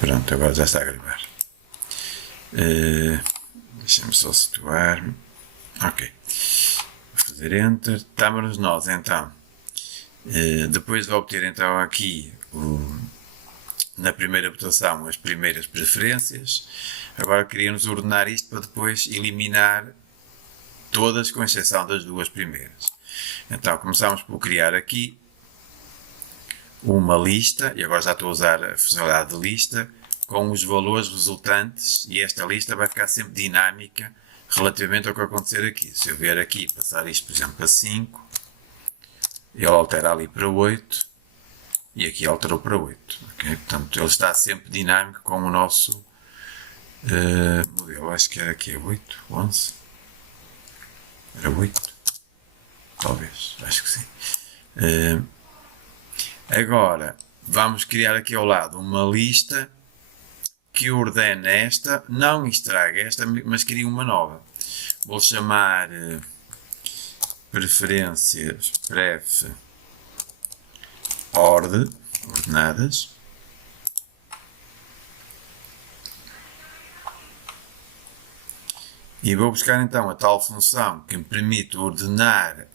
Pronto, agora já está a gravar. Deixa-me só situar-me. Ok. Vou fazer Enter. Estamos nós então. Depois de obter então aqui na primeira votação as primeiras preferências, agora queríamos ordenar isto para depois eliminar todas com exceção das duas primeiras. Então começamos por criar aqui uma lista, e agora já estou a usar a funcionalidade de lista, com os valores resultantes, e esta lista vai ficar sempre dinâmica relativamente ao que acontecer aqui. Se eu vier aqui passar isto, por exemplo, para 5, ele altera ali para 8, e aqui alterou para 8. Okay? Portanto, ele está sempre dinâmico com o nosso modelo. Acho que era aqui 8, 11. Era 8? Talvez, acho que sim. Agora, vamos criar aqui ao lado uma lista que ordene esta, não estraga esta, mas cria uma nova. Vou chamar preferências pref ordenadas. E vou buscar então a tal função que me permite ordenar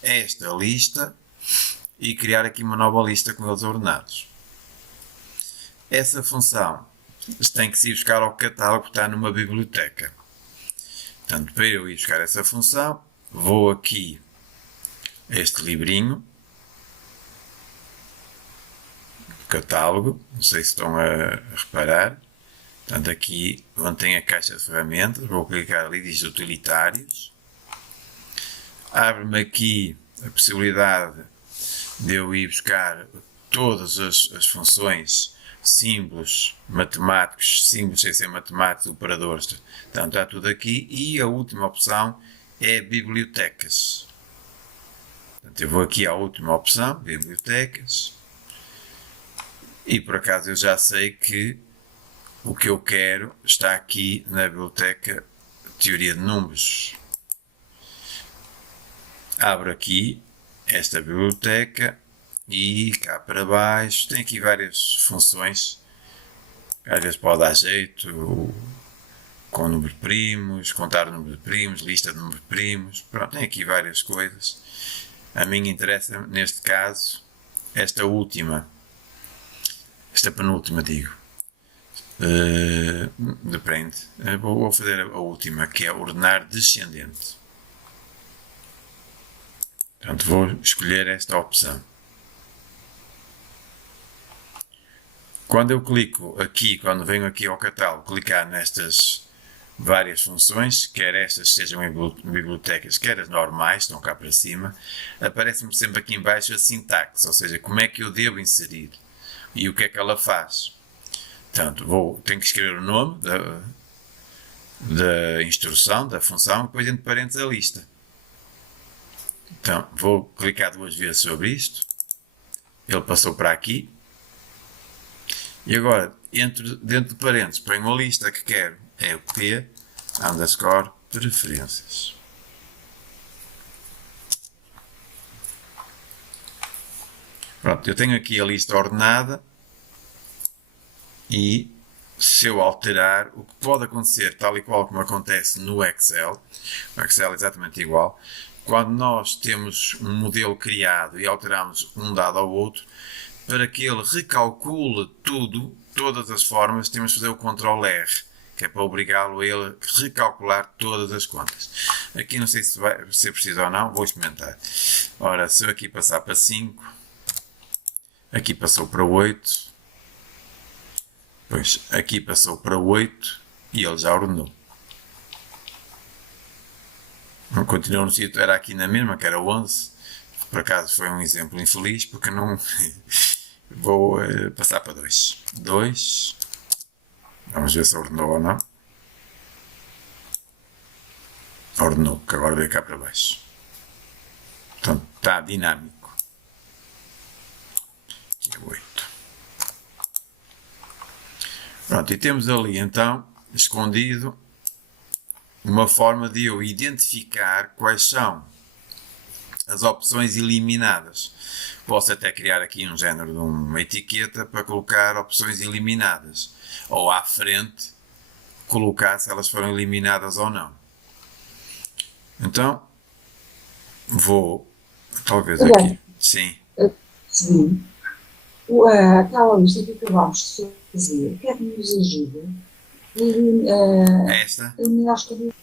esta lista e criar aqui uma nova lista com eles ordenados. Essa função tem que se ir buscar ao catálogo que está numa biblioteca. Portanto, para eu ir buscar essa função, vou aqui a este livrinho, catálogo, não sei se estão a reparar. Portanto, aqui onde tem a caixa de ferramentas, vou clicar ali, diz utilitários. Abre-me aqui a possibilidade de eu ir buscar todas as funções, símbolos matemáticos, símbolos sem ser matemáticos, operadores, portanto está tudo aqui, e a última opção é bibliotecas. Portanto, eu vou aqui à última opção, bibliotecas, e por acaso eu já sei que o que eu quero está aqui na biblioteca Teoria de Números. Abro aqui esta biblioteca e cá para baixo tem aqui várias funções. Às vezes pode dar jeito com número de primos, contar o número de primos, lista de número de primos. Pronto, tem aqui várias coisas. A mim interessa, neste caso, esta penúltima, digo. Depende. Vou fazer a última, que é ordenar descendente. Portanto, vou escolher esta opção. Quando eu clico aqui, quando venho aqui ao catálogo, clicar nestas várias funções, quer estas sejam em bibliotecas, quer as normais, estão cá para cima, aparece-me sempre aqui em baixo a sintaxe, ou seja, como é que eu devo inserir e o que é que ela faz. Portanto, tenho que escrever o nome da instrução, da função, e depois entre parênteses a lista. Então, vou clicar duas vezes sobre isto. Ele passou para aqui. E agora, dentro de parênteses, ponho a lista que quero. É o P _ preferências. Pronto, eu tenho aqui a lista ordenada. E se eu alterar, o que pode acontecer, tal e qual como acontece no Excel, o Excel é exatamente igual, quando nós temos um modelo criado e alteramos um dado ao outro, para que ele recalcule todas as formas, temos de fazer o Ctrl R, que é para obrigá-lo a ele recalcular todas as contas. Aqui não sei se vai ser preciso ou não, vou experimentar. Ora, se eu aqui passar para 5, aqui passou para 8, pois aqui passou para 8 e ele já ordenou. Continua no sítio, era aqui na mesma, que era 11. Por acaso foi um exemplo infeliz, porque não... Vou passar para 2. 2. Vamos ver se ordenou ou não. Ordenou, que agora veio cá para baixo. Portanto, está dinâmico. Aqui é 8. Pronto, e temos ali então, escondido, uma forma de eu identificar quais são as opções eliminadas. Posso até criar aqui um género de uma etiqueta para colocar opções eliminadas. Ou à frente, colocar se elas foram eliminadas ou não. Então, vou, talvez aqui, sim. Sim. Aquela lista que acabámos de fazer, quer que nos ajude a Esta eliminar os cabelos?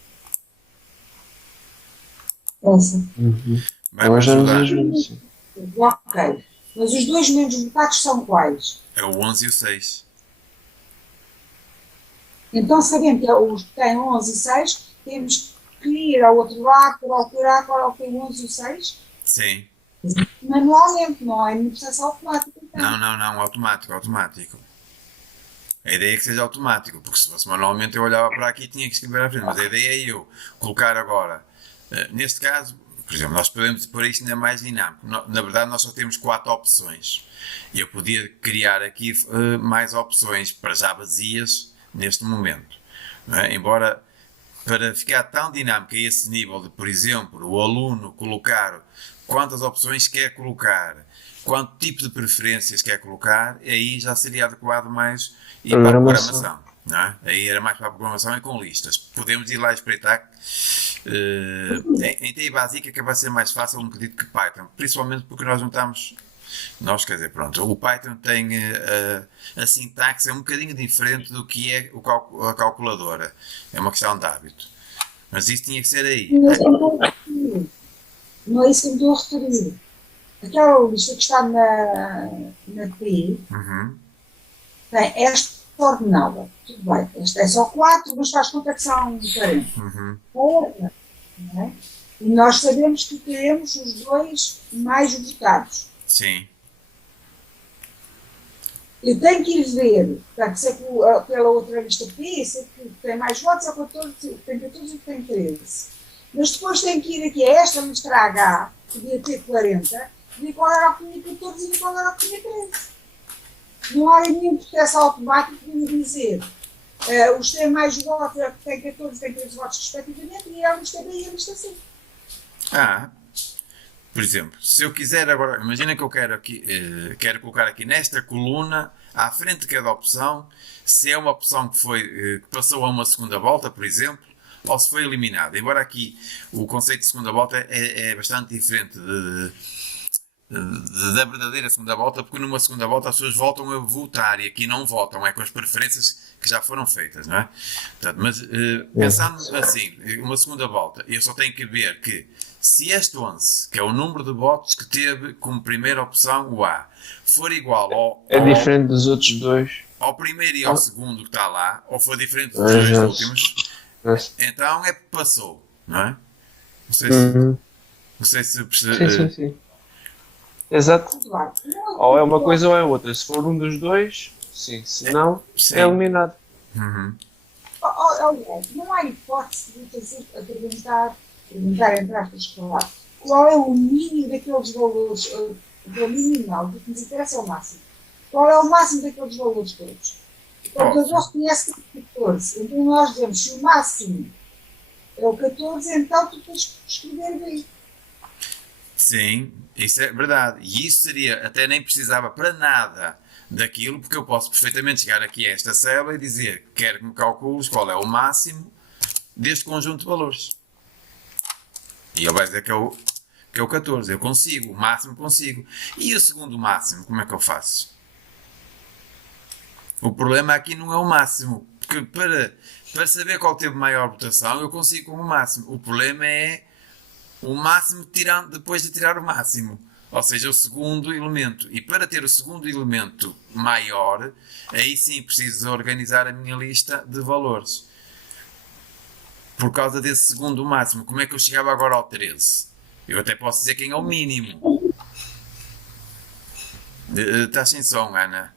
Essa. vai-me Ela já nos ajudar. ajuda, sim. Ok. Mas os dois menos votados são quais? É o 11 e o 6. Então, sabendo que os que têm 11 e 6, temos que ir ao outro lado para alterar qual é o que tem 11 e o 6, Sim. manualmente, não é no processo automático. Então. Não, automático. A ideia é que seja automático, porque se fosse manualmente eu olhava para aqui e tinha que escrever à frente, mas a ideia é eu colocar agora, neste caso, por exemplo, nós podemos pôr isto ainda mais dinâmico. Na verdade, nós só temos 4 opções. E eu podia criar aqui mais opções para já vazias neste momento. Não é? Embora, para ficar tão dinâmico a esse nível de, por exemplo, o aluno colocar quantas opções quer colocar, quanto tipo de preferências quer colocar, aí já seria adequado mais ir para a programação. Não é? Aí era mais para a programação e com listas. Podemos ir lá espreitar. Em TI básica acaba a ser mais fácil um bocadinho que Python, principalmente porque nós não estamos. Nós, quer dizer, pronto, o Python tem a sintaxe é um bocadinho diferente do que é a calculadora. É uma questão de hábito. Mas isso tinha que ser aí. Não é isso que eu estou a referir. Aquela lista que está na TI tem esta ordenada. Tudo bem, esta é só 4, mas faz conta que são 40. Outra, não é? E nós sabemos que queremos os dois mais votados. Sim. Eu tenho que ir ver, portanto, se é pela outra lista P, se é que tem mais votos, ou 14, tem 14 e tem 13. Mas depois tenho que ir aqui a esta lista H, que devia ter 40, ver qual era o que tinha 14 e ver qual era o que tinha 13. Não há nenhum processo automático de me dizer os que têm mais votos, têm 14 e têm 13 votos respectivamente, e a lista B e a lista C. Por exemplo, se eu quiser agora, imagina que eu quero quero colocar aqui nesta coluna, à frente de cada opção, se é uma opção que passou a uma segunda volta, por exemplo, ou se foi eliminada. Embora aqui o conceito de segunda volta é bastante diferente da verdadeira segunda volta, porque numa segunda volta as pessoas voltam a votar e aqui não votam, é com as preferências que já foram feitas, não é? Portanto, mas pensando assim, uma segunda volta, eu só tenho que ver que se este 11, que é o número de votos que teve como primeira opção o A, for igual é diferente dos outros dois, ao primeiro e ao segundo que está lá, ou for diferente dos dois últimos, então é que passou, não é? Não sei se percebe. Sim. Exato. Ou é uma coisa ou é outra. Se for um dos dois, sim. Se não, é eliminado. Aliás, não há hipótese de perguntar entre aspas, claro, qual é o mínimo daqueles valores, o mínimo não, o que nos interessa é o máximo. Qual é o máximo daqueles valores todos? O computador reconhece que é 14, então nós dizemos se o máximo é o 14, então tu tens que escrever bem. Sim, isso é verdade. E isso seria, até nem precisava para nada daquilo, porque eu posso perfeitamente chegar aqui a esta célula e dizer que quero que me calcules qual é o máximo deste conjunto de valores. E ele vai dizer que é o 14. Eu consigo, o máximo consigo. E o segundo máximo, como é que eu faço? O problema aqui não é o máximo, porque para saber qual teve maior votação, eu consigo com o máximo. O problema é o máximo depois de tirar o máximo. Ou seja, o segundo elemento. E para ter o segundo elemento maior, aí sim preciso organizar a minha lista de valores. Por causa desse segundo máximo. Como é que eu chegava agora ao 13? Eu até posso dizer quem é o mínimo. Estás sem som, Ana?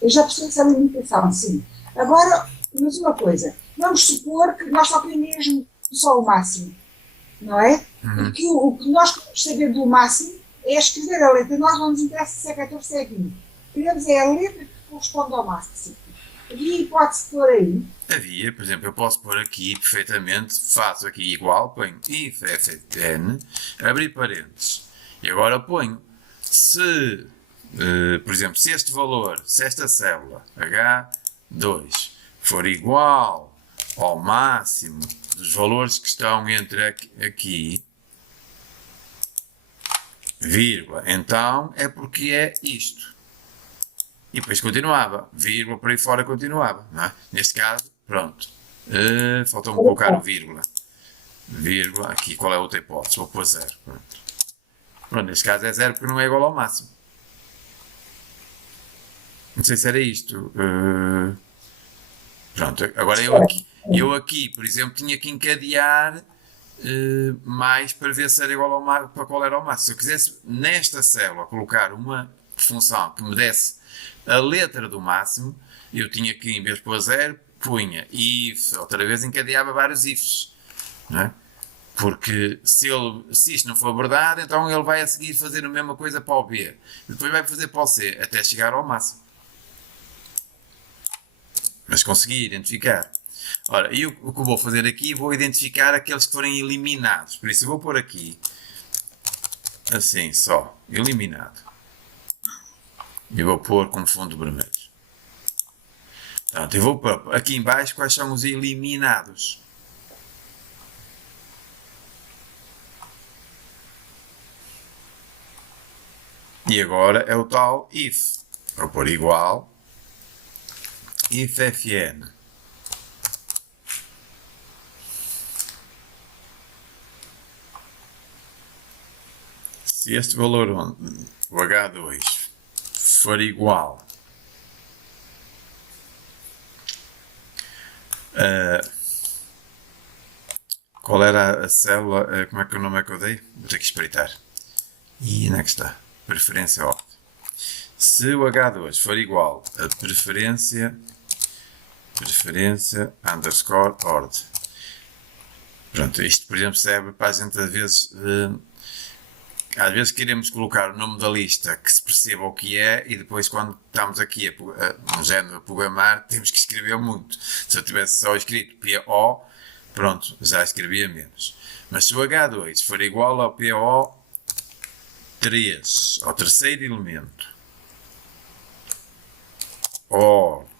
Eu já percebi essa limitação, sim. Agora, mas uma coisa. Vamos supor que nós só queremos mesmo só o máximo. Não é? Porque o que nós queremos saber do máximo é escrever a letra. Nós não nos interessa se é 14 ou se é 20. Queremos é a letra que corresponde ao máximo. Havia hipótese de pôr aí. Havia, por exemplo, eu posso pôr aqui perfeitamente, faço aqui igual, ponho if fn, abrir parênteses. E agora ponho, se, por exemplo, se este valor, se esta célula H2 for igual ao máximo dos valores que estão entre aqui, vírgula, então é porque é isto. E depois continuava, vírgula, por aí fora continuava, não é? Neste caso, pronto. Faltou-me colocar o vírgula. Vírgula, aqui qual é a outra hipótese? Vou pôr 0. Pronto, neste caso é 0 porque não é igual ao máximo. Não sei se era isto. Pronto, agora eu aqui, por exemplo, tinha que encadear mais para ver se era igual ao máximo, para qual era o máximo. Se eu quisesse nesta célula colocar uma função que me desse a letra do máximo, eu tinha que, em vez de pôr 0, punha if, outra vez encadeava vários ifs, não é? Porque se isto não for verdade, então ele vai a seguir fazer a mesma coisa para o B, depois vai fazer para o C, até chegar ao máximo. Mas consegui identificar. Ora, e o que eu vou fazer aqui, vou identificar aqueles que forem eliminados. Por isso eu vou pôr aqui, assim só, eliminado. E vou pôr com fundo vermelho. Portanto, eu vou pôr aqui em baixo quais são os eliminados. E agora é o tal if. Vou pôr igual if fn. Se este valor, o H2, for igual a... Qual era a célula? Como é que o nome é que eu dei? Vou ter que espreitar. E onde é que está? Preferência ordem. Se o H2 for igual a preferência underscore ordem. Pronto, isto por exemplo serve para a gente às vezes queremos colocar o nome da lista que se perceba o que é e depois quando estamos aqui no género a programar temos que escrever muito. Se eu tivesse só escrito PO, pronto, já escrevia menos. Mas se o H2 for igual ao PO3, ao terceiro elemento, or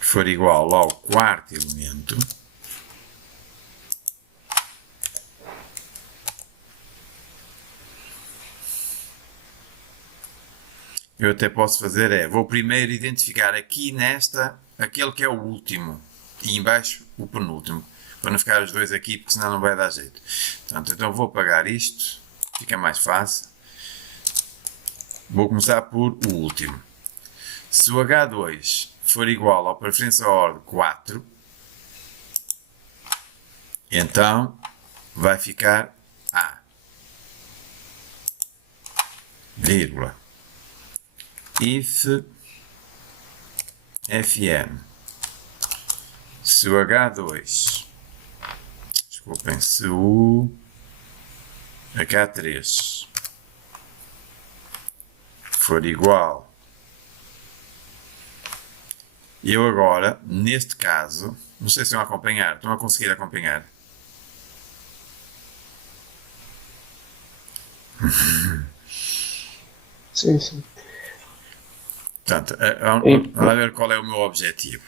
for igual ao quarto elemento, eu até posso fazer vou primeiro identificar aqui nesta, aquele que é o último, e em baixo o penúltimo, para não ficar os dois aqui, porque senão não vai dar jeito. Portanto, então vou apagar isto, fica mais fácil. Vou começar por o último. Se o H2 for igual ao preferência ordem 4, então vai ficar A, vírgula, if fn, se o H2, desculpem, se o H3 for igual, eu agora, neste caso, não sei se estão a conseguir acompanhar. Sim, sim. Portanto, vamos ver qual é o meu objetivo.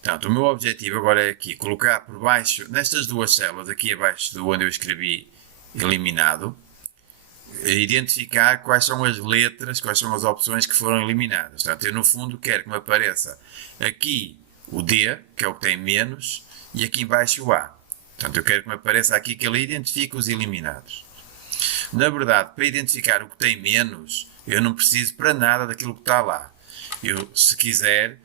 Portanto, o meu objetivo agora é aqui, colocar por baixo, nestas duas células, aqui abaixo de onde eu escrevi eliminado, identificar quais são as letras, quais são as opções que foram eliminadas. Portanto, eu no fundo quero que me apareça aqui o D, que é o que tem menos, e aqui embaixo o A. Portanto, eu quero que me apareça aqui que ele identifique os eliminados. Na verdade, para identificar o que tem menos, eu não preciso para nada daquilo que está lá. Eu, se quiser,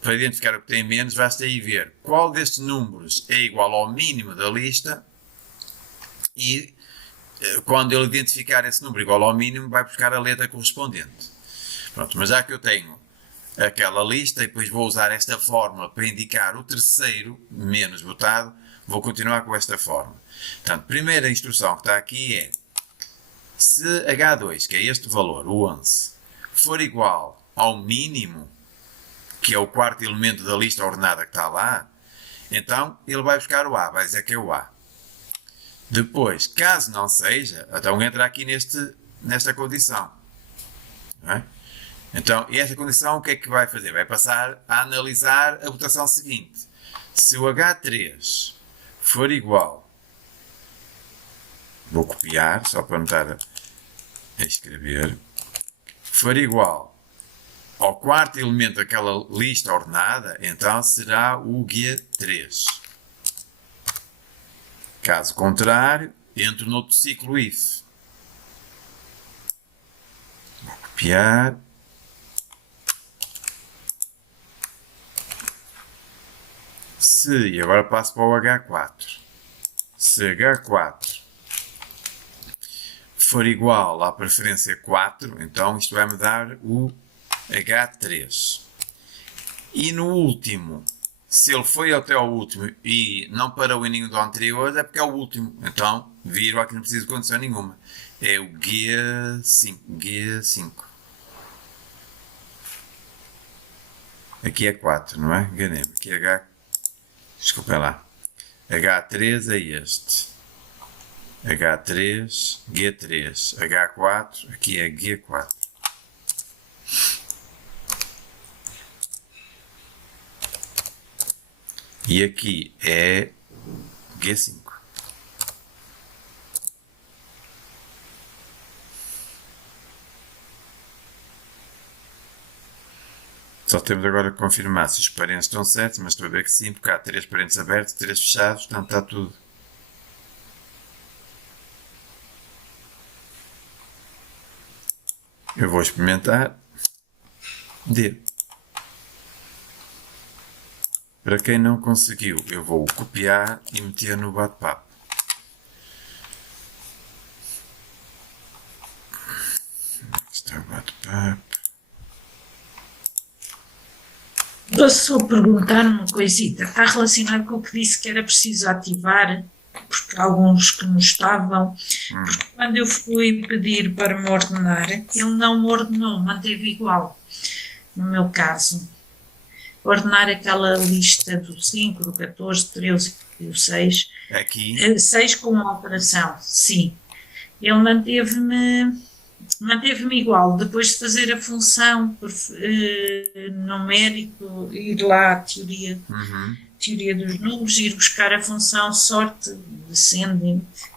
para identificar o que tem menos, basta aí ver qual destes números é igual ao mínimo da lista e quando ele identificar esse número igual ao mínimo, vai buscar a letra correspondente. Pronto, mas já que eu tenho aquela lista e depois vou usar esta fórmula para indicar o terceiro menos votado, vou continuar com esta fórmula. Portanto, a primeira instrução que está aqui é Se H2, que é este valor, o 11, for igual ao mínimo, que é o quarto elemento da lista ordenada que está lá, então ele vai buscar o A, vai dizer que é o A. Depois, caso não seja, então entra aqui nesta condição. Não é? Então, esta condição o que é que vai fazer? Vai passar a analisar a votação seguinte. Se o H3 for igual, vou copiar, só para não estar a escrever, for igual ao quarto elemento daquela lista ordenada, então será o G3. Caso contrário, entro no outro ciclo if. Vou copiar. E agora passo para o H4. Se H4 for igual à preferência 4, então isto vai me dar o H3. E no último, se ele foi até ao último e não parou em nenhum do anterior, é porque é o último. Então, viram aqui, não preciso de condição nenhuma. É o G5. Aqui é 4, não é? Enganei-me. Aqui é H. Desculpem lá. H3 é este. H3, G3. H4, aqui é G4. E aqui é G5. Só temos agora que confirmar se os parentes estão certos, mas estou a ver que sim, porque há 3 parentes abertos, 3 fechados, portanto está tudo. Eu vou experimentar. D. Para quem não conseguiu, eu vou copiar e meter no bate-papo. Aqui está o bate-papo. Posso só perguntar uma coisita? Está relacionado com o que disse que era preciso ativar, porque há alguns que não estavam. Porque quando eu fui pedir para me ordenar, ele não me ordenou, manteve igual. No meu caso, ordenar aquela lista do 5, do 14, do 13 e do 6. Aqui? 6 com uma alteração, sim. Ele manteve-me igual, depois de fazer a função numérico, ir lá à teoria dos números, ir buscar a função sorte descendente.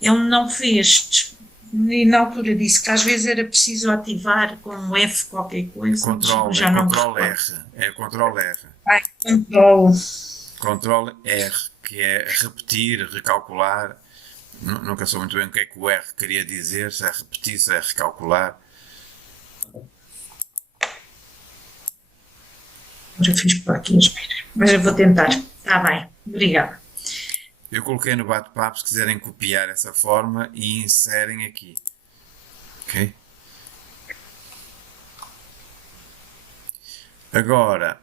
Ele não fez, e na altura disse que às vezes era preciso ativar com um F qualquer coisa. Control, já não Ctrl R. É Ctrl R. Ctrl R, que é repetir, recalcular. Nunca soube muito bem o que é que o R queria dizer, se é repetir, se é recalcular. Já fiz por aqui as meias, mas eu vou tentar. Está bem, obrigada. Eu coloquei no bate-papo, se quiserem copiar essa forma e inserem aqui. Ok? Agora,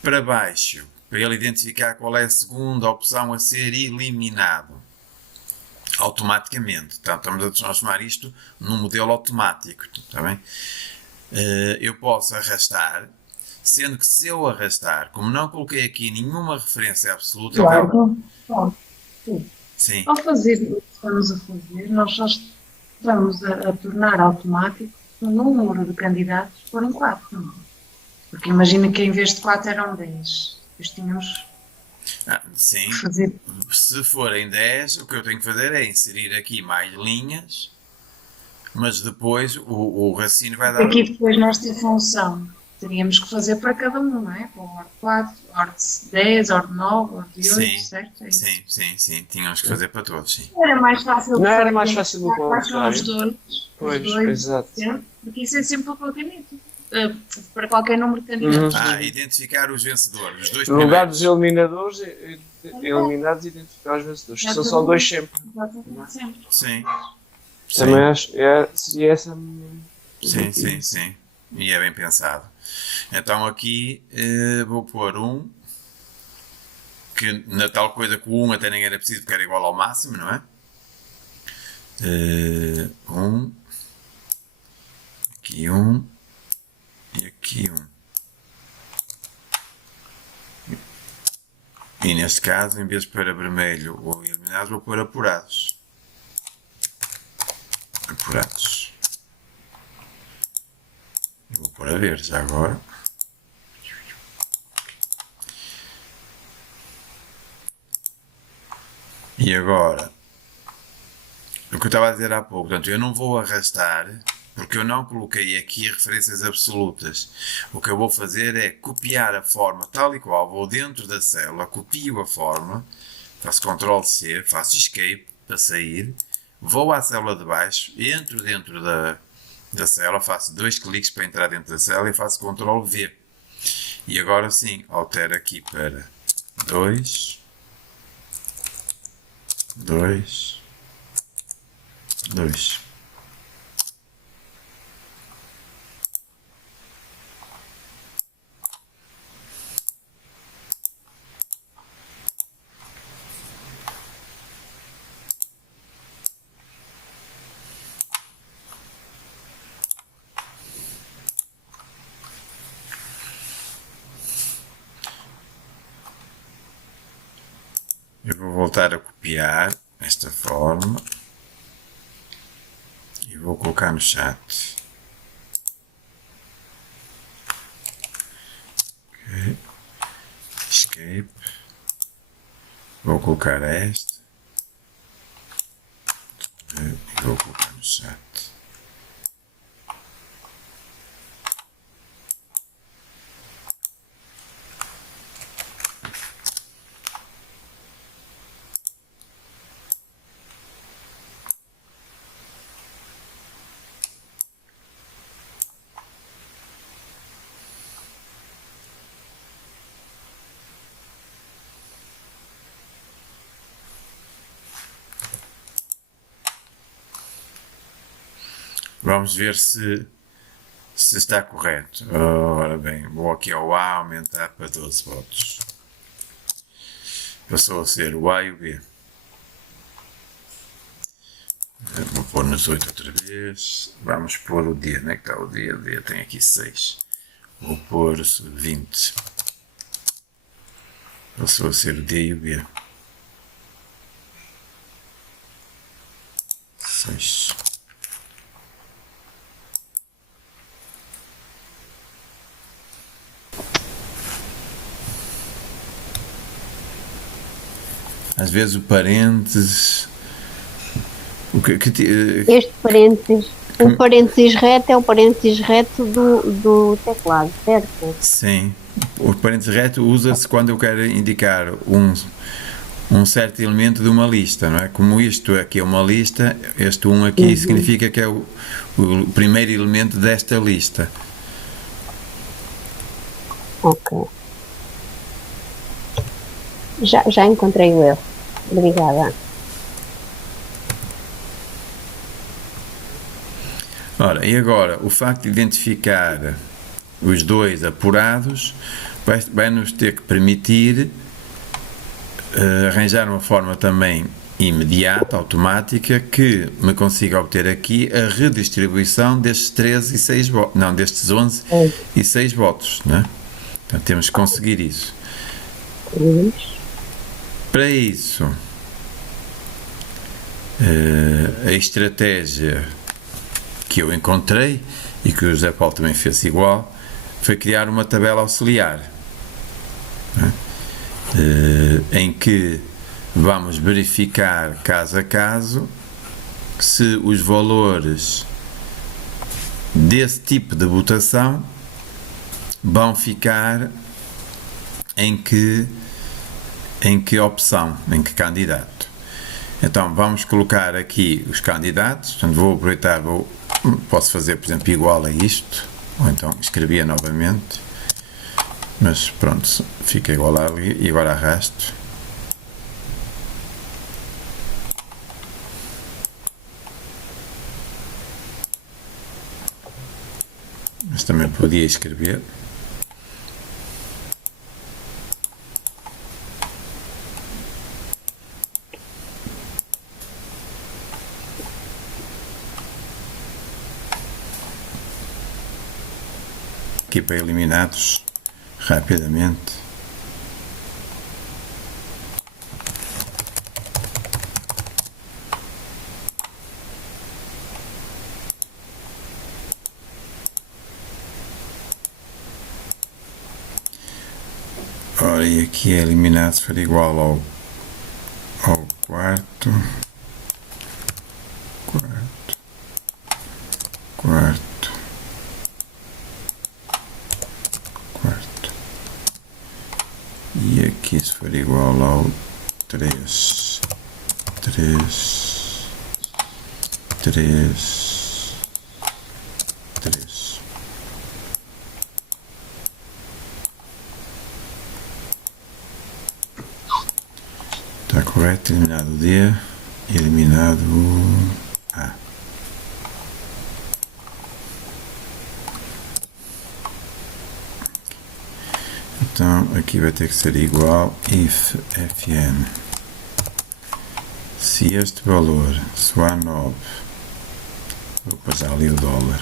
para baixo, para ele identificar qual é a segunda opção a ser eliminado. Automaticamente. Então, estamos a transformar isto num modelo automático. Está bem? Eu posso arrastar, sendo que se eu arrastar, como não coloquei aqui nenhuma referência absoluta... Claro. Sim. Ao fazer o que estamos a fazer, nós só estamos a tornar automático o número de candidatos foram 4. Porque imagina que em vez de 4 eram 10. Depois tínhamos... sim, fazer... se forem 10, o que eu tenho que fazer é inserir aqui mais linhas, mas depois o raciocínio vai dar... Aqui depois nesta função teríamos que fazer para cada um, não é? Para o ordem 4, ordem 10, ordem 9, ordem 8, sim, certo? É sim, tínhamos que fazer para todos, sim. Era mais fácil... Não era mais fácil do quais são os dois? Pois, os dois, exato. Certo? Porque isso é sempre para qualquer número de candidatos. Identificar os vencedores, os dois No lugar primeiros. dos eliminadores, eliminados, identificar os vencedores. São só dois sempre. Sempre. Sim. Também acho seria essa. Sim. E é bem pensado. Então aqui vou pôr 1, que na tal coisa que o 1 até nem era preciso porque era igual ao máximo, não é? Aqui um e aqui um. E neste caso, em vez de pôr vermelho ou eliminados, vou pôr apurados. Apurados. E vou pôr a ver já agora. E agora, o que eu estava a dizer há pouco, portanto, eu não vou arrastar, porque eu não coloquei aqui referências absolutas. O que eu vou fazer é copiar a forma tal e qual, vou dentro da célula, copio a forma, faço Ctrl C, faço Escape para sair, vou à célula de baixo, entro dentro da célula, faço 2 cliques para entrar dentro da célula e faço Ctrl V. E agora sim, altero aqui para 2, 2, 2. Eu vou voltar a copiar esta forma e vou colocar no chat. Okay. Escape. Vou colocar esta e vou colocar no chat. Vamos ver se está correto. Ora bem, vou aqui ao A aumentar para 12 votos. Passou a ser o A e o B. Vou pôr nos 8 outra vez. Vamos pôr o D. Onde é que está o D? O D tem aqui 6. Vou pôr 20. Passou a ser o D e o B. 6. Às vezes o parênteses. Este parênteses. O parênteses reto é o parênteses reto do teclado, certo? Sim. O parênteses reto usa-se quando eu quero indicar um certo elemento de uma lista, não é? Como isto aqui é uma lista, este 1 aqui significa que é o primeiro elemento desta lista. Ok. Já encontrei o erro. Obrigada. Ora, e agora, o facto de identificar os dois apurados vai-nos ter que permitir arranjar uma forma também imediata, automática, que me consiga obter aqui a redistribuição destes 13 e 6 votos, não, destes 11 e 6 votos, não é? Então temos que conseguir isso. Para isso, a estratégia que eu encontrei, e que o José Paulo também fez igual, foi criar uma tabela auxiliar, em que vamos verificar caso a caso se os valores desse tipo de votação vão ficar em que opção, em que candidato. Então vamos colocar aqui os candidatos. Portanto, vou aproveitar, posso fazer, por exemplo, igual a isto, ou então escrevia novamente, mas pronto, fica igual ali, e agora arrasto. Mas também podia escrever. aqui para eliminados rapidamente. Ora, e aqui é eliminado se for igual ao quarto, e aqui se for igual ao 3. Está correto, eliminado o D, eliminado o A. Então aqui vai ter que ser igual if fn. Se este valor, se o A9, vou passar ali o dólar,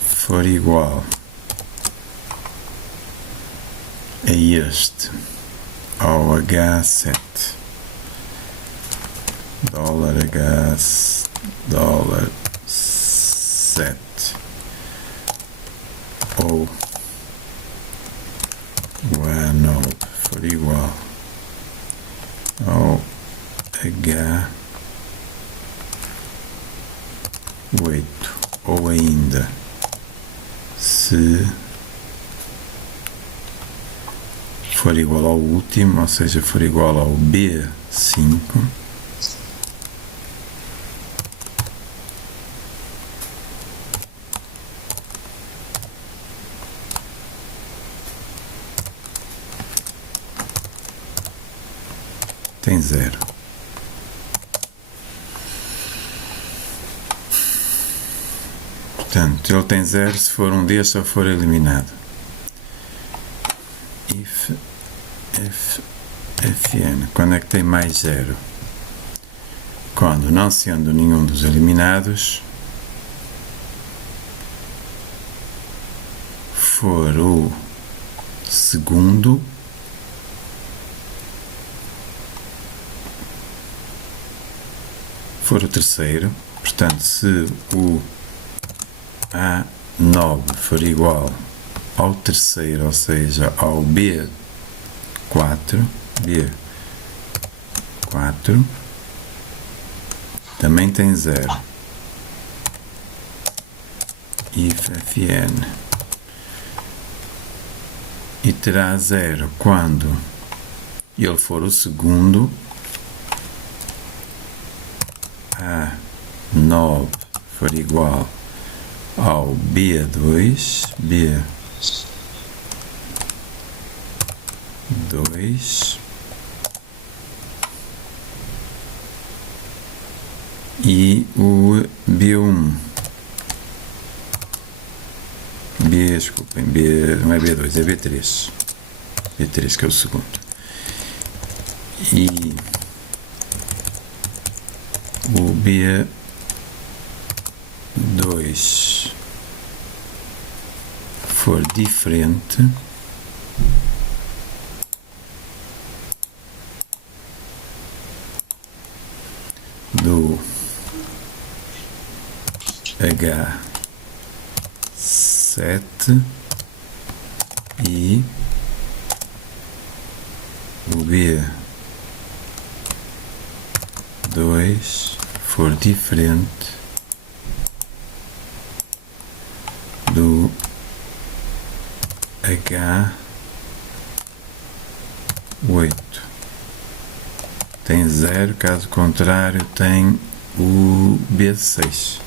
for igual a este, ao H7, dólar 7, ou o A9 for igual ao H8, ou ainda se for igual ao último, ou seja, for igual ao B5, tem 0. Portanto, ele tem 0 se for um D só for eliminado. If fn, quando é que tem mais 0? Quando, não sendo nenhum dos eliminados, for o segundo for o terceiro. Portanto, se o A9 for igual ao terceiro, ou seja, ao B4, também tem 0. If fn, e terá 0 quando ele for o segundo, A9 for igual ao B2, e o B1, desculpem, não é B2, é B3, que é o segundo, e o B2 for diferente do H7 e o B2 for diferente do H8. Tem 0, caso contrário tem o B6.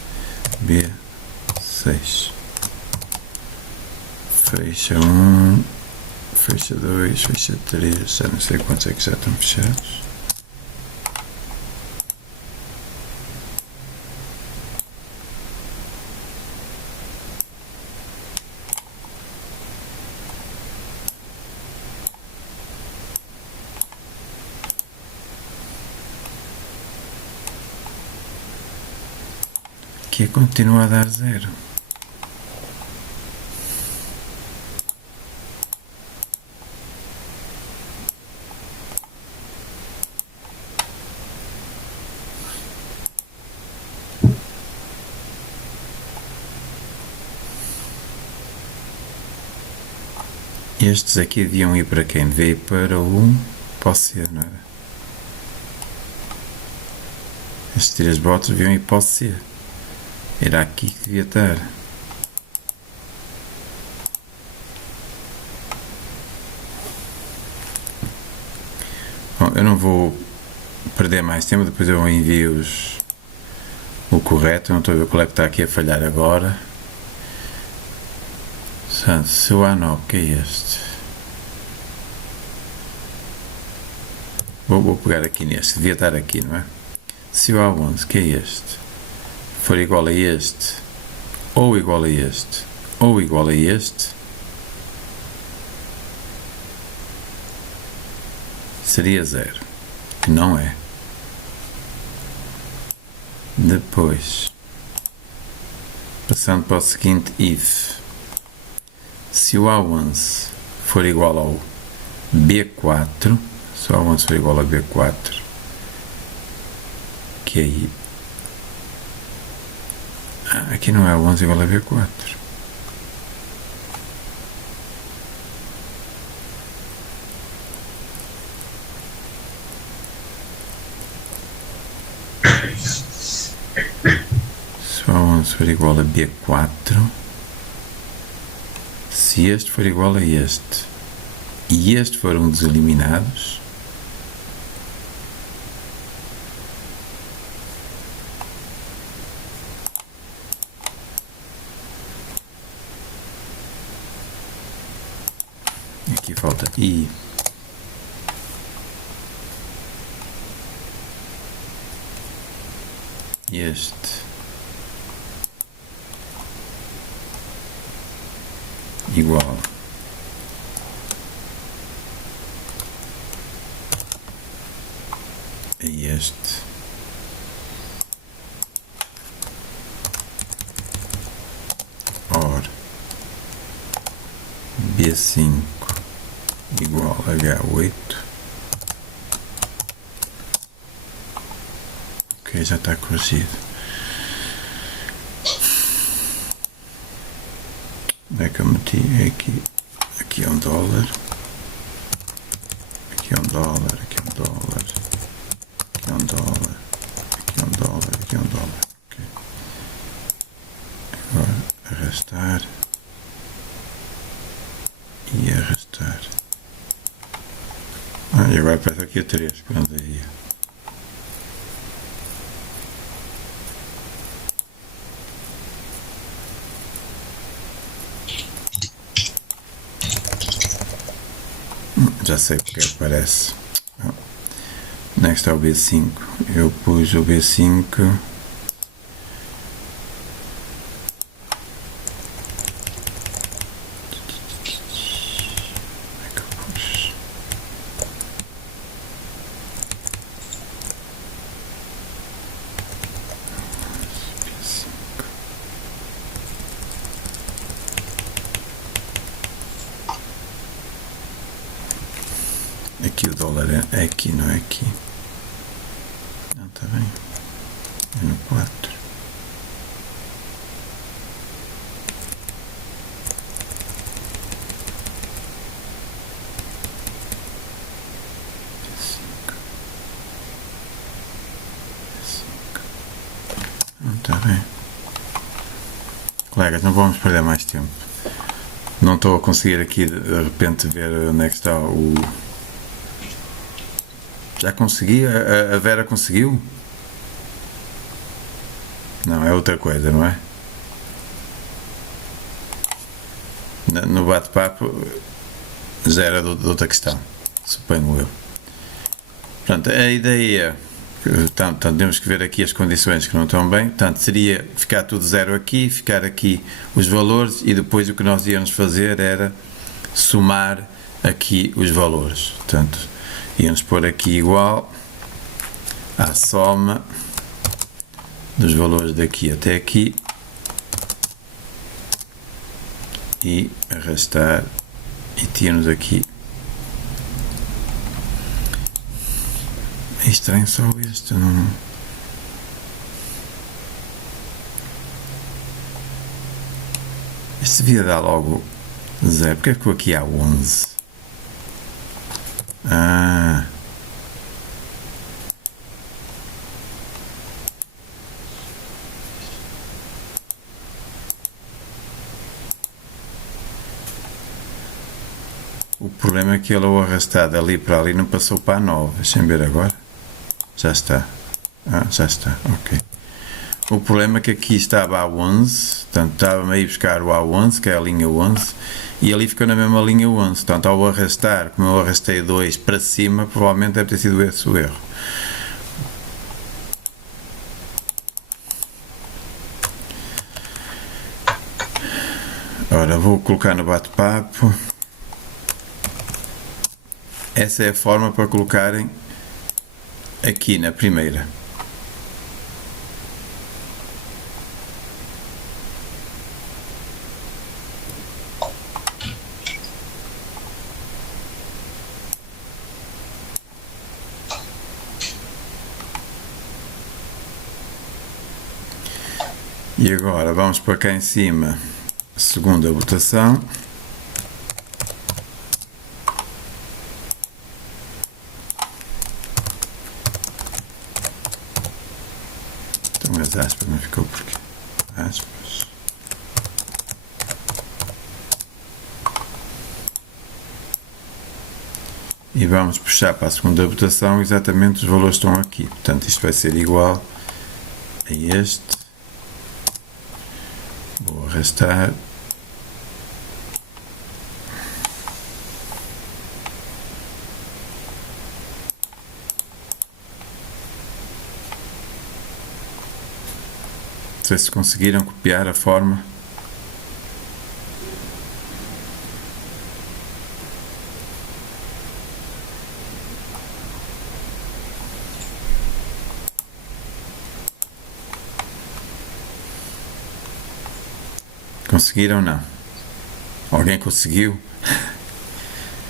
Fecha 1, fecha 2, fecha 3, já não sei quantos é que já estão fechados. Aqui continua a dar 0. Estes aqui deviam ir para quem? Devia ir para o C, não era? Estes 3 votos deviam ir para o C. Era aqui que devia estar. Bom, eu não vou perder mais tempo, depois eu envio o correto. Eu não estou a ver qual é que está aqui a falhar agora. Se o A9, que é este? Vou pegar aqui neste, devia estar aqui, não é? Se o A11, que é este, for igual a este, ou igual a este, ou igual a este, seria 0, que não é. Depois, passando para o seguinte if, se o A11 for igual ao B4, se o A11 for igual a B4, que aí, aqui não é A11 igual a B4. Se o A11 for igual a B4, se este for igual a este e este for um dos eliminados, aqui falta I, este igual a este, or B5 igual a H8. Ok, já está corrigido. Onde é que eu meti? É aqui. Aqui é $1. Aqui é $1. Aqui é $1. Aqui é $1. Aqui é $1. Aqui é $1. Ok. Agora arrastar. E arrastar. E agora parece aqui a 3, para onde ia. Já sei porque é que parece. Onde é que está o B5? Eu pus o B5. Aqui o dólar é aqui, não é aqui. Não, está bem. É no 4. Não, está bem. Colegas, não vamos perder mais tempo. Não estou a conseguir aqui de repente ver onde é que está o... Já consegui? A Vera conseguiu? Não, é outra coisa, não é? No bate-papo já era de outra questão, suponho eu. Portanto, a ideia, portanto, temos que ver aqui as condições que não estão bem. Portanto, seria ficar tudo 0 aqui, ficar aqui os valores e depois o que nós íamos fazer era somar aqui os valores. Portanto, íamos pôr aqui igual à soma dos valores daqui até aqui e arrastar e tínhamos aqui. É estranho só este, não... Este devia dar logo 0. Porque é que ficou aqui há 11? Ah. O problema é que ele, ao arrastar dali para ali, não passou para a 9. Deixem ver agora. Já está. Já está. Ok. O problema é que aqui estava a 11. Portanto, estava-me a ir buscar o A11, que é a linha 11. E ali ficou na mesma linha 11. Portanto, ao arrastar, como eu arrastei 2 para cima, provavelmente deve ter sido esse o erro. Ora, vou colocar no bate-papo. Essa é a forma para colocarem aqui na primeira. E agora vamos para cá em cima, segunda votação. Então as aspas não ficou porque aspas. E vamos puxar para a segunda votação exatamente os valores que estão aqui. Portanto, isto vai ser igual a este. Vou arrastar. Não sei se conseguiram copiar a forma. Conseguiram ou não? Alguém conseguiu?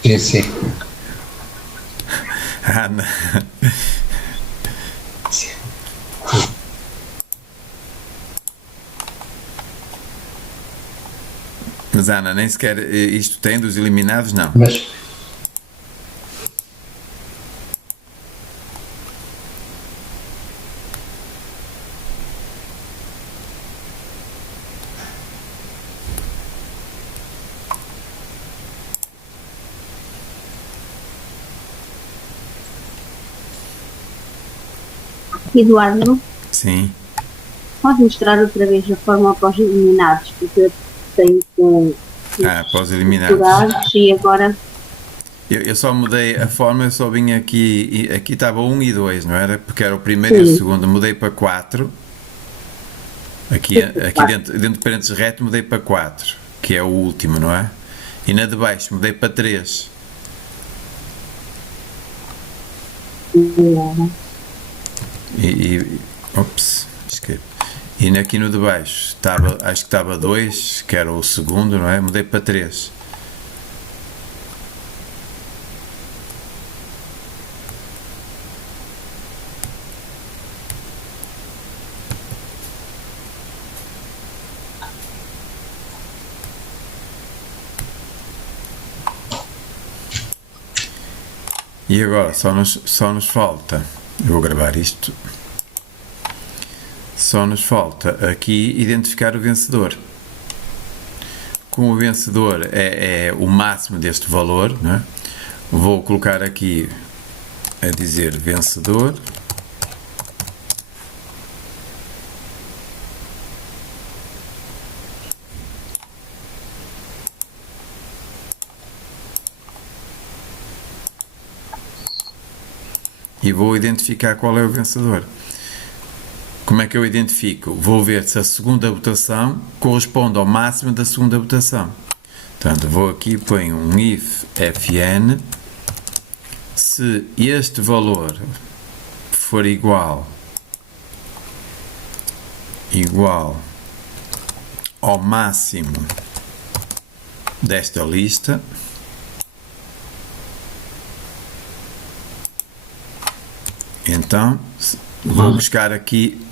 Sim, sim. Ana. Mas Ana, nem sequer isto tem dos eliminados, não. Mas Eduardo, Sim. pode mostrar outra vez a forma para os eliminados, porque eu tenho com Para os eliminados. e agora Eu só mudei a forma, eu só vim aqui, aqui estava 1 e 2, não era? Porque era o primeiro e o segundo, mudei para 4. Aqui dentro de parênteses reto mudei para 4, que é o último, não é? E na de baixo mudei para 3. Ops, esqueci. E aqui no de baixo estava, acho que estava 2, que era o segundo, não é? Mudei para 3. E agora só nos falta, eu vou gravar isto, só nos falta aqui identificar o vencedor. Como o vencedor é o máximo deste valor, não é? Vou colocar aqui a dizer vencedor. E vou identificar qual é o vencedor. Como é que eu identifico? Vou ver se a segunda votação corresponde ao máximo da segunda votação. Portanto, vou aqui, ponho um if fn. Se este valor for igual ao máximo desta lista, então vou buscar aqui,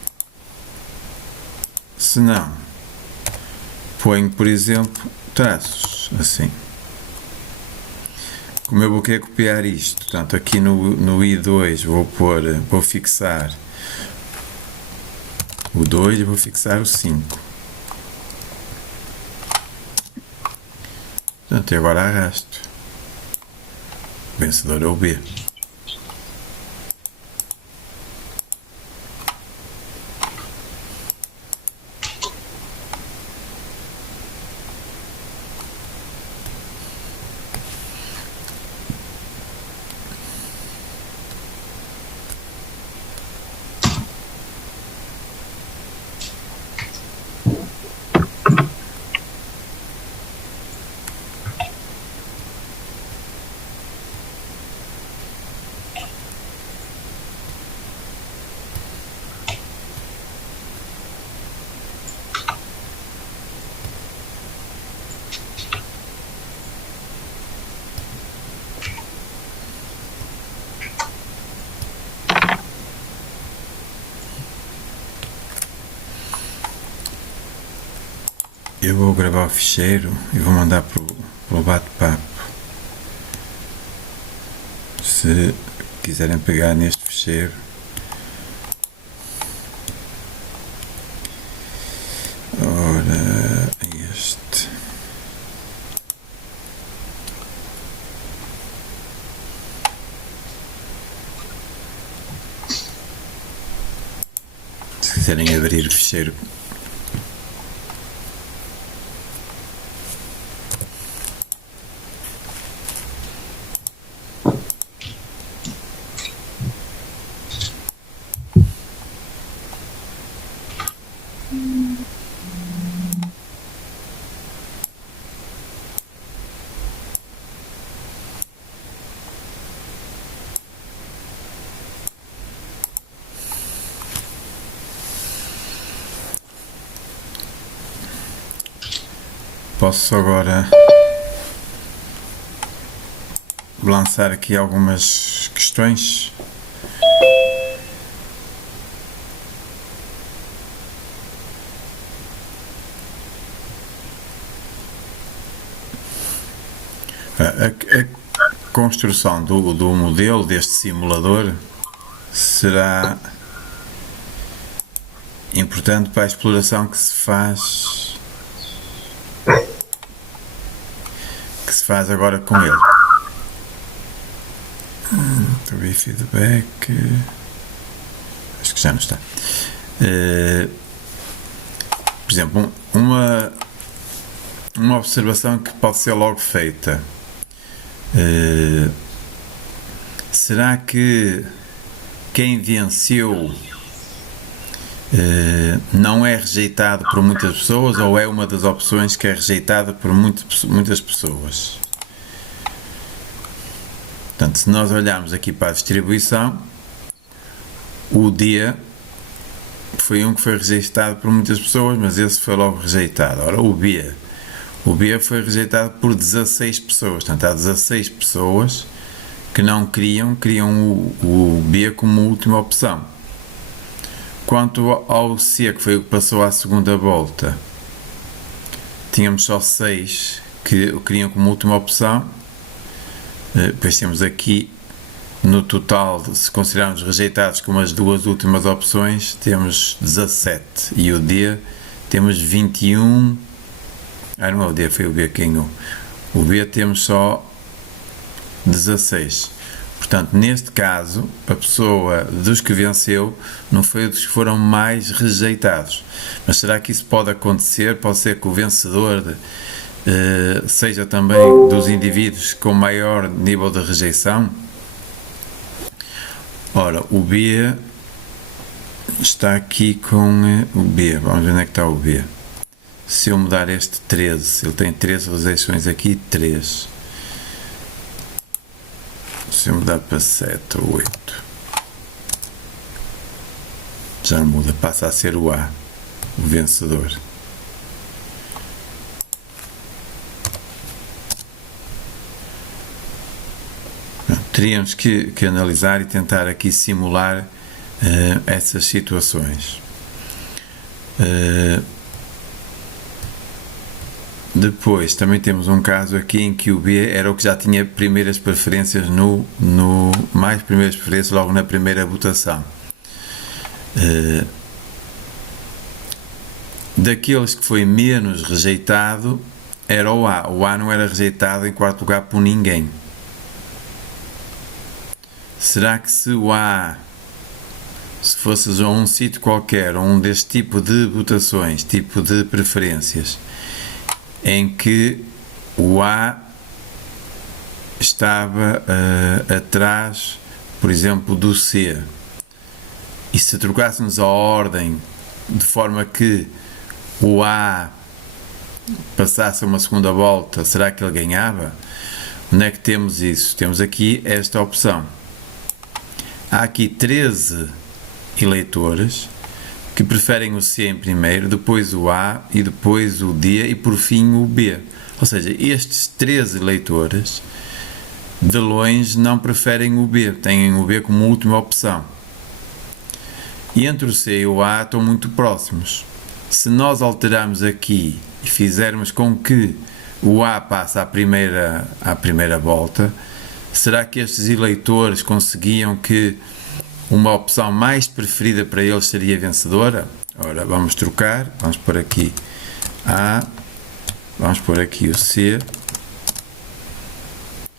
se não, ponho, por exemplo, traços. assim. Como eu vou querer copiar isto, portanto aqui no I2 vou fixar o 2 e vou fixar o 5. Portanto, e agora arrasto. O vencedor é o B. Eu vou gravar o ficheiro e vou mandar pro bate-papo. Se quiserem pegar neste ficheiro. Ora, este. Se quiserem abrir o ficheiro. Posso agora lançar aqui algumas questões. A construção do modelo deste simulador será importante para a exploração que se faz agora com ele. Estou a ver feedback. Acho que já não está. Por exemplo, uma observação que pode ser logo feita. Será que quem venceu não é rejeitado por muitas pessoas, ou é uma das opções que é rejeitada por muitas pessoas? Portanto, se nós olharmos aqui para a distribuição, o D foi um que foi rejeitado por muitas pessoas, mas esse foi logo rejeitado. Ora, o B foi rejeitado por 16 pessoas. Portanto, há 16 pessoas que não queriam o B como última opção. Quanto ao C, que foi o que passou à segunda volta, tínhamos só 6 que o queriam como última opção. Depois temos aqui, no total, se considerarmos rejeitados como as duas últimas opções, temos 17. E o D, temos 21. Não é o D, foi o B que ganhou. O B temos só 16. Portanto, neste caso, a pessoa dos que venceu não foi dos que foram mais rejeitados. Mas será que isso pode acontecer? Pode ser que o vencedor seja também dos indivíduos com maior nível de rejeição? Ora, o B está aqui com o B. Vamos ver onde é que está o B. Se eu mudar este 13, ele tem 13 rejeições aqui, 3. Se eu mudar para 7 ou 8, já muda, passa a ser o A, o vencedor. Teríamos que analisar e tentar aqui simular essas situações. Depois também temos um caso aqui em que o B era o que já tinha primeiras preferências mais primeiras preferências logo na primeira votação. Daqueles que foi menos rejeitado era o A. O A não era rejeitado em quarto lugar por ninguém. Será que se o A, se fosses a um sítio qualquer, um deste tipo de votações, tipo de preferências, em que o A estava atrás, por exemplo, do C, e se trocássemos a ordem de forma que o A passasse a uma segunda volta, será que ele ganhava? Onde é que temos isso? Temos aqui esta opção. Há aqui 13 eleitores que preferem o C em primeiro, depois o A e depois o D e por fim o B. Ou seja, estes 13 eleitores de longe não preferem o B, têm o B como última opção. E entre o C e o A estão muito próximos. Se nós alterarmos aqui e fizermos com que o A passe à primeira volta, será que estes eleitores conseguiam que uma opção mais preferida para eles seria vencedora? Ora, vamos trocar, vamos pôr aqui A, vamos pôr aqui o C,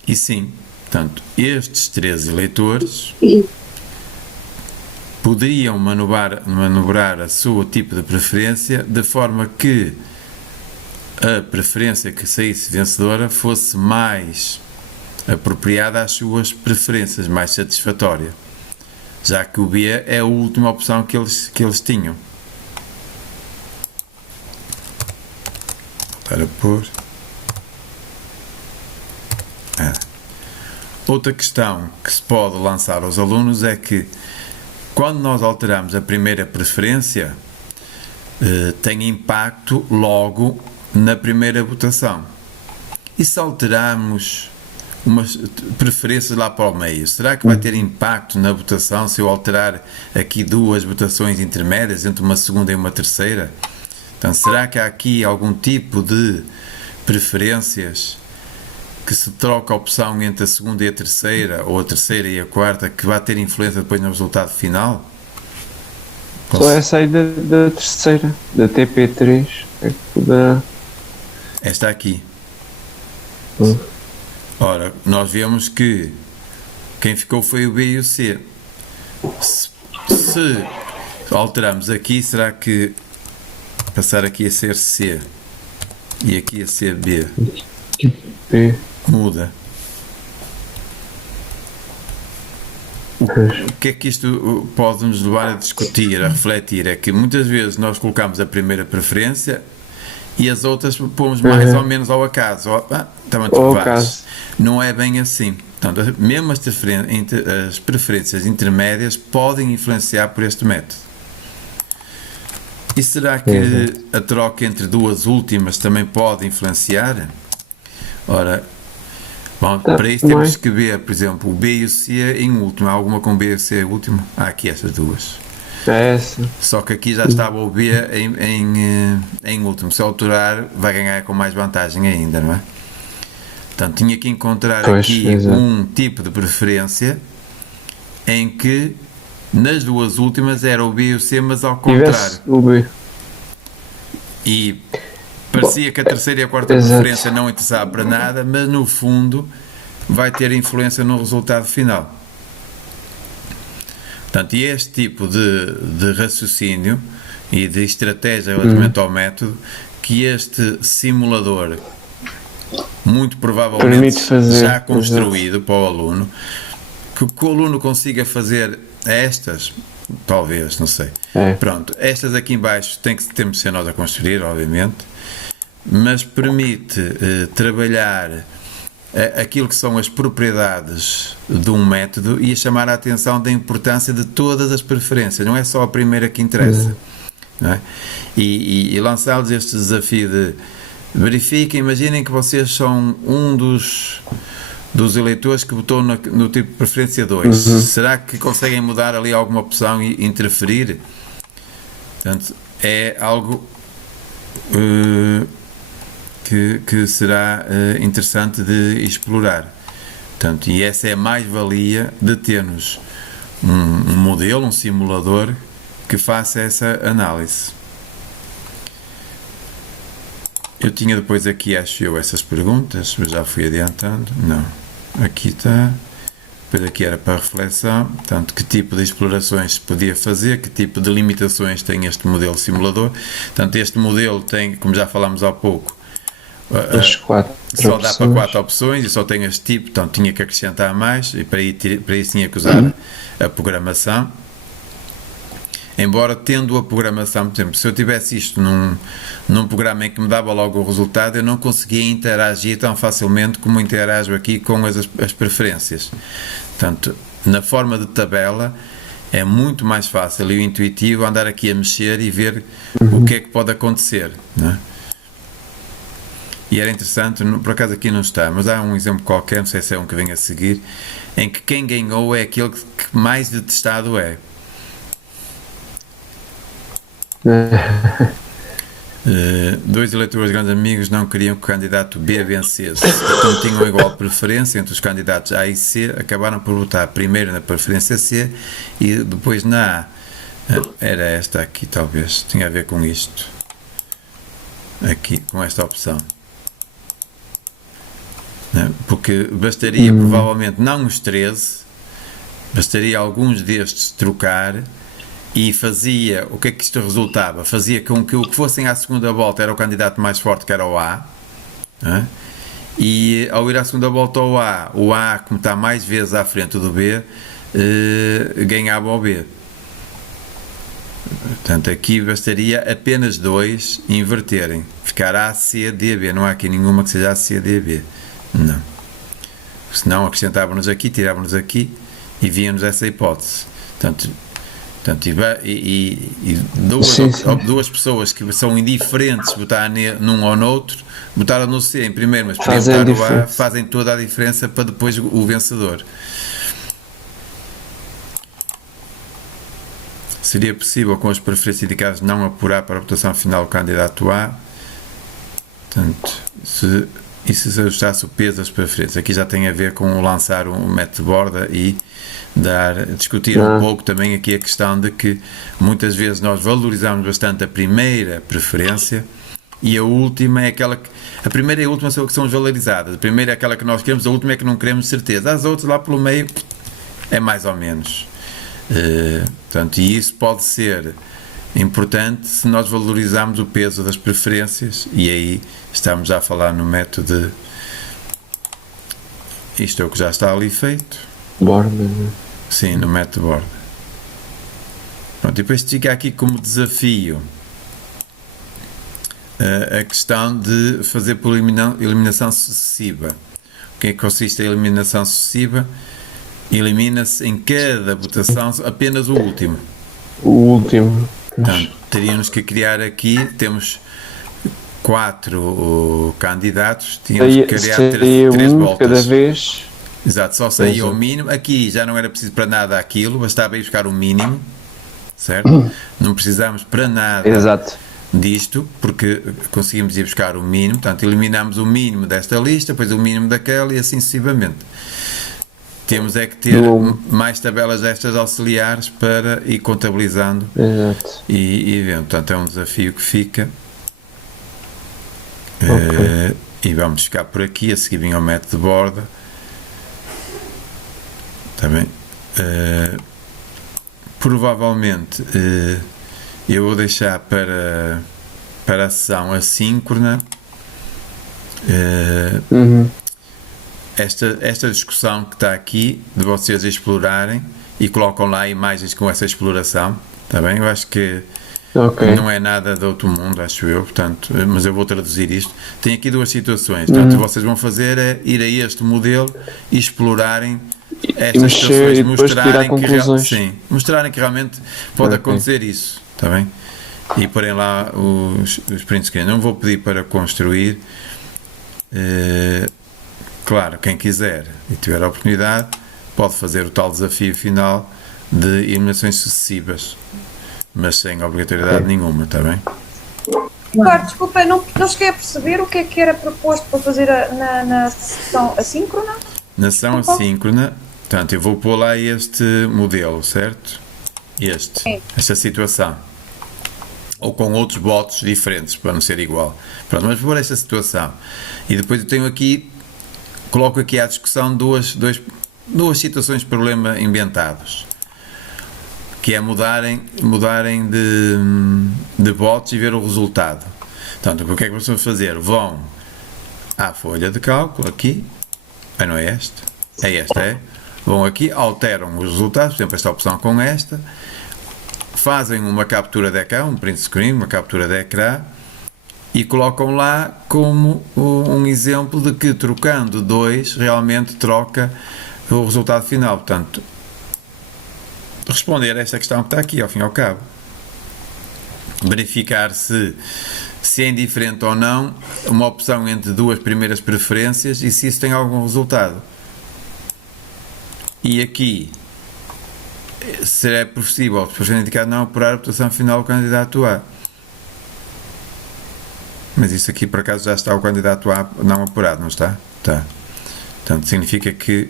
e sim, portanto, estes 13 eleitores poderiam manobrar a sua tipo de preferência de forma que a preferência que saísse vencedora fosse mais apropriada às suas preferências, mais satisfatória, já que o B é a última opção que eles tinham. Para pôr. Outra questão que se pode lançar aos alunos é que quando nós alteramos a primeira preferência, tem impacto logo na primeira votação. E se alterarmos umas preferências lá para o meio, será que vai ter impacto na votação se eu alterar aqui duas votações intermédias entre uma segunda e uma terceira? Então, será que há aqui algum tipo de preferências que se troca a opção entre a segunda e a terceira, ou a terceira e a quarta, que vai ter influência depois no resultado final? Só essa aí da terceira, da TP3, é que poderá... Esta aqui. Ora, nós vemos que quem ficou foi o B e o C. Se alteramos aqui, será que passar aqui a ser C e aqui a ser B? B. Muda. O que é que isto pode nos levar a discutir, a refletir? É que muitas vezes nós colocamos a primeira preferência e as outras pomos mais ou menos ao acaso. Não é bem assim. Portanto, mesmo as preferências intermédias podem influenciar por este método. E será que a troca entre duas últimas também pode influenciar? Ora, bom, para isso temos que ver, por exemplo, o B e o C em último. Há alguma com B e C em último? Há aqui essas duas. É essa. Só que aqui já estava o B em último. Se alterar, vai ganhar com mais vantagem ainda, não é? Portanto, tinha que encontrar aqui um tipo de preferência em que nas duas últimas era o B e o C, mas ao contrário. O B. E parecia que a terceira e a quarta preferência não interessava para nada, mas no fundo vai ter influência no resultado final. Portanto, e este tipo de raciocínio e de estratégia relativamente ao método que este simulador, muito provavelmente já construído para o aluno, que o aluno consiga fazer estas, talvez, não sei. Pronto, estas aqui em baixo temos que ser nós a construir, obviamente, mas permite trabalhar aquilo que são as propriedades de um método e a chamar a atenção da importância de todas as preferências, não é só a primeira que interessa, não é? E lançá-los este desafio de verifiquem, imaginem que vocês são um dos eleitores que votou no tipo de preferência 2, será que conseguem mudar ali alguma opção e interferir? Portanto, é algo que será interessante de explorar. Portanto, e essa é a mais-valia de termos um modelo, um simulador que faça essa análise. Eu tinha depois aqui, acho eu, essas perguntas, mas já fui adiantando. Não, aqui está. Depois aqui era para reflexão, portanto, que tipo de explorações se podia fazer, que tipo de limitações tem este modelo simulador. Portanto, este modelo tem, como já falámos há pouco, só dá para 4 opções e só tem este tipo, portanto tinha que acrescentar mais e para isso tinha que usar a programação. Embora tendo a programação, por exemplo, se eu tivesse isto num programa em que me dava logo o resultado, eu não conseguia interagir tão facilmente como interajo aqui com as preferências. Portanto, na forma de tabela é muito mais fácil e intuitivo andar aqui a mexer e ver o que é que pode acontecer, não é? E era interessante, por acaso aqui não está, mas há um exemplo qualquer, não sei se é um que vem a seguir, em que quem ganhou é aquele que mais detestado é. Dois eleitores grandes amigos não queriam que o candidato B vencesse, então tinham igual preferência entre os candidatos A e C, acabaram por votar primeiro na preferência C e depois na A. Era esta aqui, talvez, tinha a ver com isto, aqui, com esta opção. Porque bastaria provavelmente não os 13, bastaria alguns destes trocar e fazia, o que é que isto resultava? Fazia com que o que fossem à segunda volta era o candidato mais forte, que era o A, e ao ir à segunda volta o A, como está mais vezes à frente do B, ganhava o B. Portanto, aqui bastaria apenas 2 inverterem, ficar A, C, D, B, não há aqui nenhuma que seja A, C, D, B. Não. Senão acrescentávamos aqui, tirávamos aqui e víamos essa hipótese. Portanto duas pessoas que são indiferentes votar num ou noutro, votaram no C em primeiro, mas podiam votar no A, fazem toda a diferença para depois o vencedor. Seria possível, com as preferências indicadas, não apurar para a votação final o candidato A? Portanto, e se se ajustasse o peso das preferências? Aqui já tem a ver com lançar um método de borda e discutir um pouco também aqui a questão de que muitas vezes nós valorizamos bastante a primeira preferência e a última é aquela que... A primeira e a última são que são valorizadas. A primeira é aquela que nós queremos, a última é que não queremos certeza. As outras lá pelo meio é mais ou menos. Portanto, e isso pode ser importante se nós valorizarmos o peso das preferências, e aí estamos já a falar no método de... Isto é o que já está ali feito. Borda. Sim, no método borda. Pronto, e depois fica aqui como desafio a questão de fazer por eliminação sucessiva. O que é que consiste a eliminação sucessiva? Elimina-se em cada votação apenas o último. O último. Portanto, teríamos que criar aqui, temos 4 candidatos, tínhamos que criar 3 voltas. Cada vez. Exato, só saía o mínimo. Aqui já não era preciso para nada aquilo, bastava ir buscar o mínimo, certo? Não precisámos para nada disto, porque conseguimos ir buscar o mínimo, portanto eliminamos o mínimo desta lista, depois o mínimo daquela e assim sucessivamente. Temos é que ter mais tabelas destas auxiliares para ir contabilizando e vendo. Portanto, é um desafio que fica. E vamos ficar por aqui. A seguir vinha o método de borda. Está bem? Provavelmente eu vou deixar para a sessão assíncrona esta discussão que está aqui, de vocês explorarem e colocam lá imagens com essa exploração, está bem? Eu acho que não é nada de outro mundo, acho eu, portanto, mas eu vou traduzir isto. Tem aqui 2 situações, portanto, o que vocês vão fazer é ir a este modelo e explorarem estas situações, mostrarem que realmente pode acontecer isso, está bem? E porem lá os print screen. Não vou pedir para construir. Claro, quem quiser e tiver a oportunidade pode fazer o tal desafio final de eliminações sucessivas, mas sem obrigatoriedade nenhuma, está bem? Claro, desculpa, não cheguei a perceber o que era proposto para fazer na sessão assíncrona. Na sessão assíncrona, portanto, eu vou pôr lá este modelo, certo? Esta situação. Ou com outros bots diferentes, para não ser igual. Pronto, mas vou pôr esta situação. E depois eu tenho aqui, coloco aqui à discussão duas situações de problema inventados. Que é mudarem de bots e ver o resultado. Portanto, o que é que vocês vão fazer? Vão à folha de cálculo, aqui. Não é este? É esta, é? Vão aqui, alteram os resultados, por exemplo, esta opção com esta. Fazem uma captura de ecrã, um print screen, uma captura de ecrã. E colocam lá como um exemplo de que trocando 2 realmente troca o resultado final. Portanto, responder a esta questão que está aqui, ao fim e ao cabo. Verificar se é indiferente ou não uma opção entre duas primeiras preferências e se isso tem algum resultado. E aqui, se é possível, depois foi indicado não apurar a votação final do candidato A. Mas isso aqui, por acaso, já está o candidato A não apurado, não está? Está. Portanto, significa que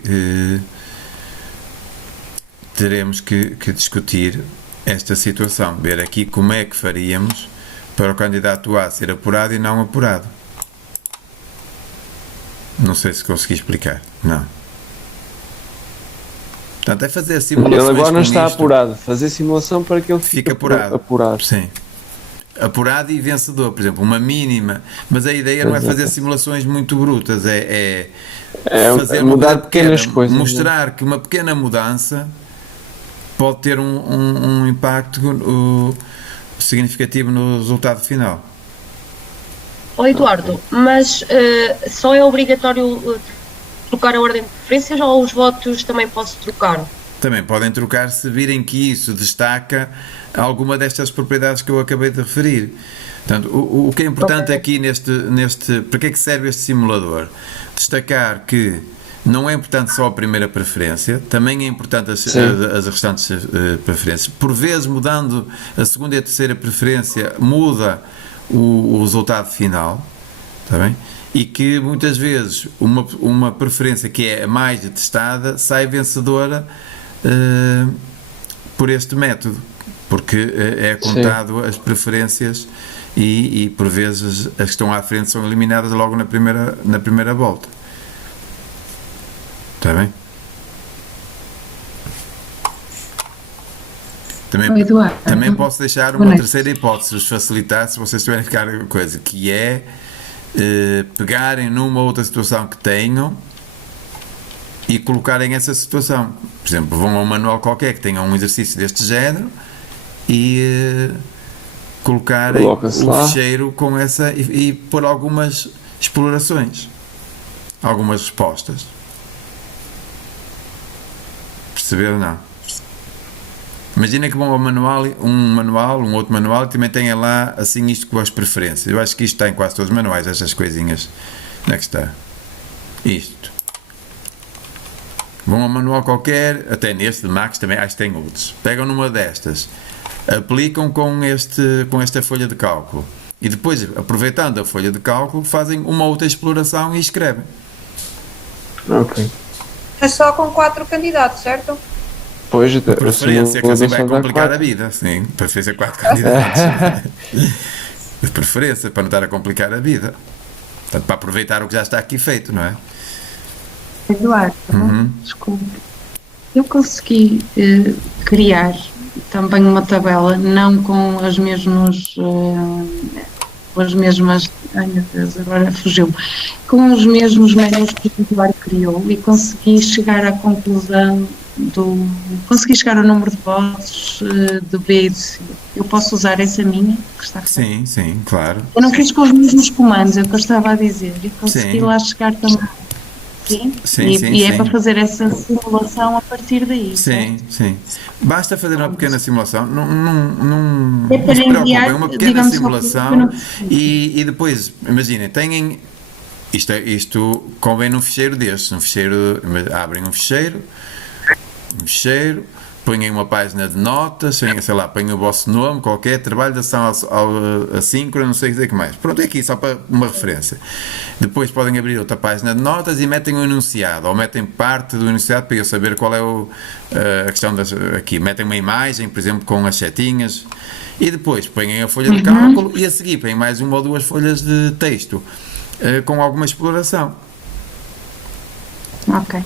teremos que discutir esta situação, ver aqui como é que faríamos para o candidato A ser apurado e não apurado. Não sei se consegui explicar. Não. Portanto, é fazer simulações. Ele agora não está isto. Apurado. Fazer simulação para que ele fique apurado. Sim. Apurado e vencedor, por exemplo, uma mínima. Mas a ideia não é fazer simulações muito brutas, é fazer mudar pequenas coisas. Mostrar que uma pequena mudança pode ter um impacto significativo no resultado final. Eduardo, mas só é obrigatório trocar a ordem de preferências ou os votos também posso trocar? Também podem trocar se virem que isso destaca alguma destas propriedades que eu acabei de referir. Portanto, o que é importante aqui para que é que serve este simulador? Destacar que não é importante só a primeira preferência, também é importante as restantes preferências. Por vezes, mudando a segunda e a terceira preferência, muda o resultado final, está bem? E que muitas vezes uma preferência que é a mais detestada sai vencedora por este método, porque é contado as preferências e por vezes as que estão à frente são eliminadas logo na primeira volta. Está bem? Também posso deixar uma terceira hipótese, vos facilitar, se vocês tiverem que ficar coisa, que é pegarem numa outra situação que tenham e colocarem essa situação. Por exemplo, vão a um manual qualquer que tenha um exercício deste género e colocarem o ficheiro com essa e pôr algumas explorações, algumas respostas. Perceberam, não? Imagina que vão ao manual, um outro manual, e também tenha lá assim isto com as preferências. Eu acho que isto está em quase todos os manuais, estas coisinhas. Onde é que está? Isto. Vão ao manual qualquer, até neste de Max também, acho que tem outros. Pegam numa destas, aplicam com esta folha de cálculo. E depois, aproveitando a folha de cálculo, fazem uma outra exploração e escrevem. Ok. É só com 4 candidatos, certo? Pois, a preferência, que assim vai complicar a vida. Sim, preferência 4 candidatos. De preferência, para não estar a complicar a vida. Portanto, para aproveitar o que já está aqui feito, não é? Eduardo, desculpe. Eu consegui criar também uma tabela, não com as mesmas. Ai meu Deus, agora fugiu. Com os mesmos menus que o Eduardo criou e consegui chegar à conclusão consegui chegar ao número de votos do B e do C. Eu posso usar essa minha? Que está sim, claro. Eu não fiz com os mesmos comandos, é o que eu estava a dizer. E consegui lá chegar também. Sim, é para fazer essa simulação a partir daí. Sim. Basta fazer uma pequena simulação. Não é para se enviar, uma pequena simulação e depois, imaginem, têm isto convém num ficheiro destes, abrem um ficheiro, ponham uma página de notas, sei lá, ponham o vosso nome, qualquer trabalho de ação assíncrona, não sei dizer o que mais. Pronto, é aqui só para uma referência. Depois podem abrir outra página de notas e metem um enunciado, ou metem parte do enunciado para eu saber qual é a questão aqui. Metem uma imagem, por exemplo, com as setinhas, e depois põem a folha de cálculo e a seguir põem mais uma ou duas folhas de texto com alguma exploração. Ok.